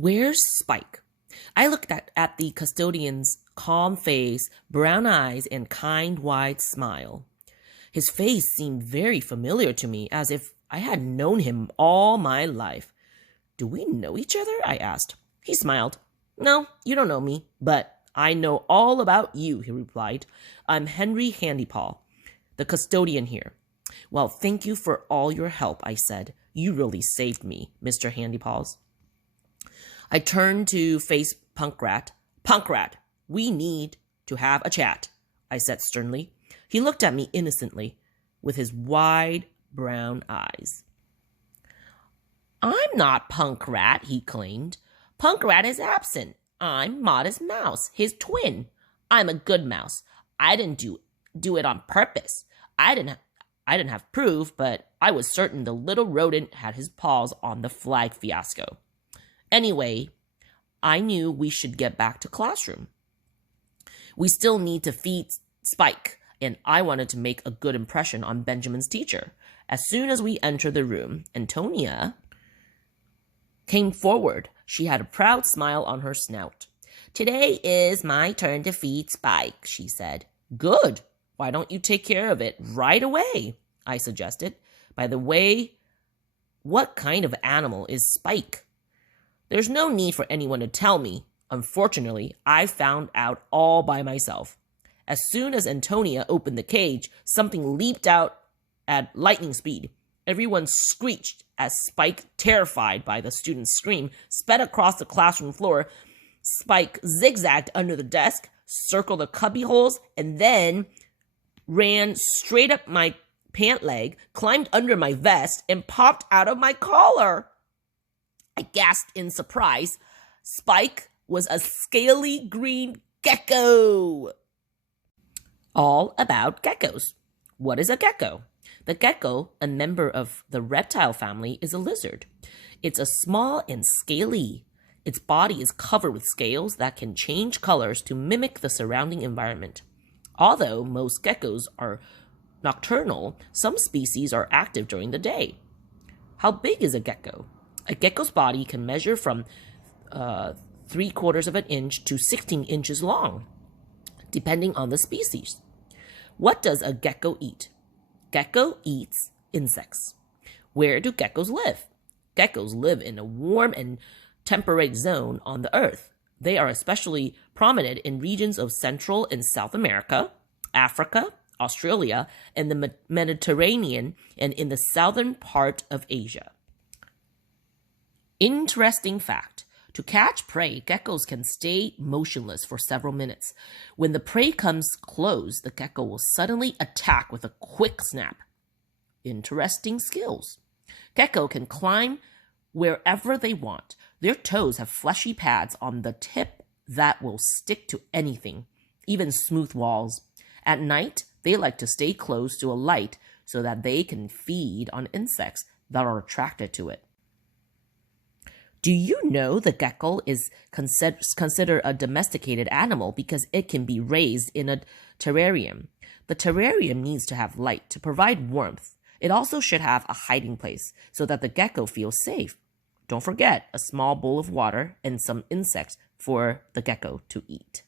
Where's Spike? I looked at the custodian's calm face, brown eyes, and kind, wide smile. His face seemed very familiar to me, as if I had known him all my life. Do we know each other? I asked. He smiled. No, you don't know me, but I know all about you, he replied. I'm Henry Handypaw, the custodian here. Well, thank you for all your help, I said. You really saved me, Mr. Handypaws. I turned to face Punkrat. Punkrat, we need to have a chat, I said sternly. He looked at me innocently with his wide brown eyes. I'm not Punkrat, he claimed. Punkrat is absent. I'm Modest Mouse, his twin. I'm a good mouse. I didn't do it on purpose. I didn't have proof, but I was certain the little rodent had his paws on the flag fiasco. Anyway, I knew we should get back to classroom. We still need to feed Spike, and I wanted to make a good impression on Benjamin's teacher. As soon as we entered the room, Antonia came forward. She had a proud smile on her snout. Today is my turn to feed Spike, she said. Good. Why don't you take care of it right away? I suggested. By the way, what kind of animal is Spike? There's no need for anyone to tell me. Unfortunately, I found out all by myself. As soon as Antonia opened the cage, something leaped out at lightning speed. Everyone screeched as Spike, terrified by the student's scream, sped across the classroom floor. Spike zigzagged under the desk, circled the cubby holes, and then ran straight up my pant leg, climbed under my vest, and popped out of my collar. I gasped in surprise. Spike was a scaly green gecko. All about geckos. What is a gecko? The gecko, a member of the reptile family, is a lizard. It's a small and scaly. Its body is covered with scales that can change colors to mimic the surrounding environment. Although most geckos are nocturnal, some species are active during the day. How big is a gecko? A gecko's body can measure from 3/4 of an inch to 16 inches long, depending on the species. What does a gecko eat? Gecko eats insects. Where do geckos live? Geckos live in a warm and temperate zone on the earth. They are especially prominent in regions of Central and South America, Africa, Australia, and the Mediterranean, and in the southern part of Asia. Interesting fact. To catch prey, geckos can stay motionless for several minutes. When the prey comes close, the gecko will suddenly attack with a quick snap. Interesting skills. Gecko can climb wherever they want. Their toes have fleshy pads on the tip that will stick to anything, even smooth walls. At night, they like to stay close to a light so that they can feed on insects that are attracted to it. Do you know the gecko is considered a domesticated animal because it can be raised in a terrarium? The terrarium needs to have light to provide warmth. It also should have a hiding place so that the gecko feels safe. Don't forget a small bowl of water and some insects for the gecko to eat.